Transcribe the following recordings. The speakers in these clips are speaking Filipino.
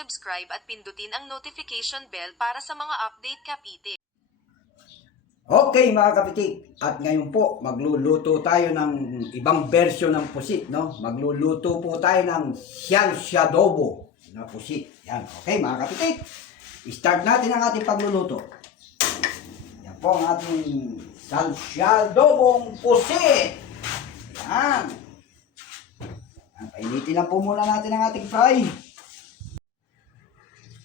mag-subscribe at pindutin ang notification bell para sa mga update kapite. Okay mga kapitik, at ngayon po magluluto tayo ng ibang version ng pusit, no? Magluluto po tayo ng salsyadobo na pusit. Yan, okay mga kapitik. Start natin ang ating pagluluto. Yan po ang ating salsyadobong pusit. Yan. Painitin lang po muna natin ang ating fry.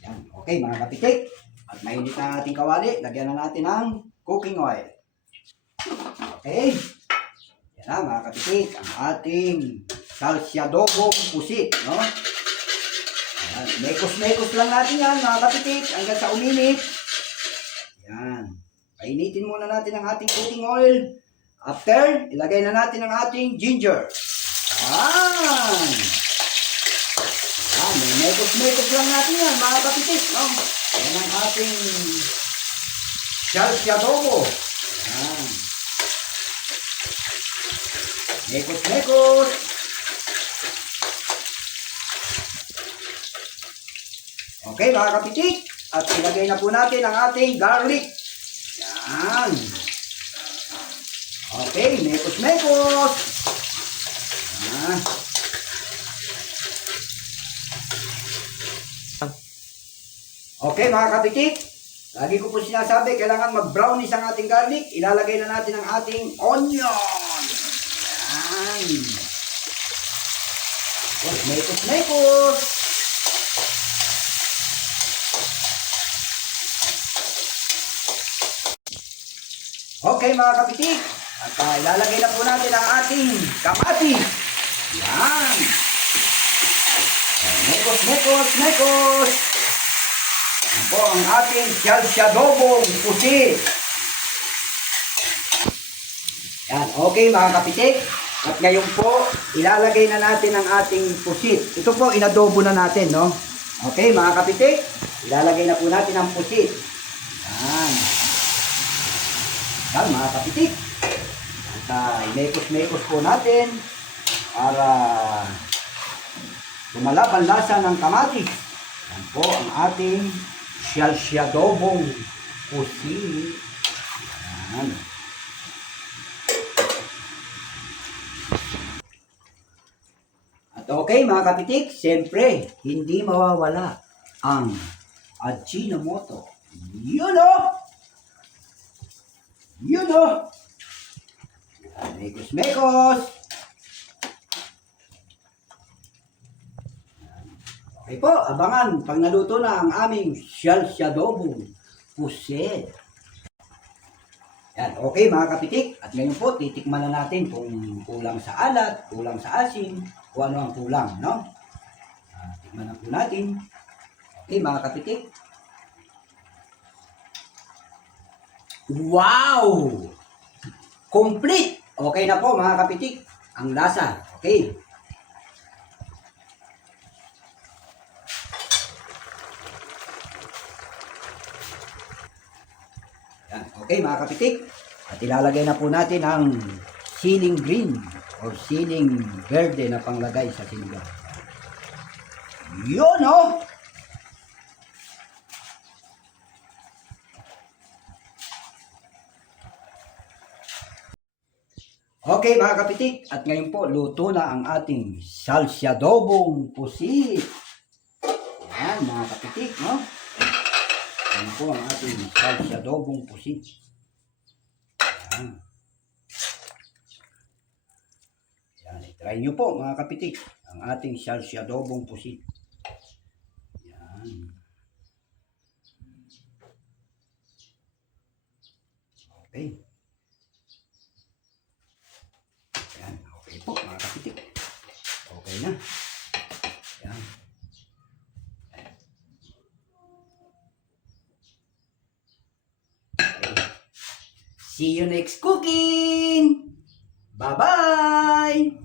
Yan, okay mga kapitik. At mainit na ating kawali, lagyan na natin ng cooking oil. Okay. Yan na mga kapitik, ang ating salsyadobong pusit, no? Yan. Mekos-mekos lang natin yan mga kapitik hanggang sa uminit. Yan. Painitin muna natin ang ating cooking oil. After, ilagay na natin ang ating ginger. Yan. Yan. Mekos-mekos lang natin yan mga kapitik, no? Yan ang ating salsyadobo. Yan. Mekos-mekos. Okay mga kapitik. At ilagay na po natin ang ating garlic. Yan. Okay, mekos-mekos. Yan. Okay mga kapitik. Lagi ko po sinasabi, kailangan mag-brownish ang ating garlic. Ilalagay na natin ang ating onion. Yan. Mekos-mekos. Okay mga kapitik. At ilalagay na po natin ang ating kamatis. Yan. Mekos-mekos-mekos. Yan po ang ating salsyadobong pusit. Yan, okay mga kapitik. At ngayon po, ilalagay na natin ang ating pusit. Ito po, inadobo na natin, no? Okay mga kapitik, ilalagay na po natin ang pusit. Yan. Yan mga kapitik. At imekos-mekos po natin para tumalab ang lasa ng kamatis. Yan po ang ating salsyadobong pusit. Yan. At okay mga kapitik, siyempre, hindi mawawala ang Ajinomoto. Yun o! Yun o! Mekos-mekos! Okay po, abangan pag naluto na ang aming salsyadobong pusit. Yan, okay mga kapitik. At ngayon po, titikman na natin kung kulang sa alat, kulang sa asin, kung ano ang kulang, no? Tikman na po natin. Okay mga kapitik. Wow! Complete! Okay na po mga kapitik. Ang lasa. Okay. Yan. Okay mga kapitik. At ilalagay na po natin ang siling green or siling verde na panglagay sa sinigang. Yun oh! Okay mga kapitik, at ngayon po luto na ang ating salsyadobong pusit. Yan mga kapitik, no? Yan po ang ating salsyadobong pusit. Yan. Yan, try nyo po mga kapitik ang ating salsyadobong pusit. Yan. Okay. Yan, okay po mga kapitik. Okay na. Yan. Okay. See you next cooking! Bye-bye!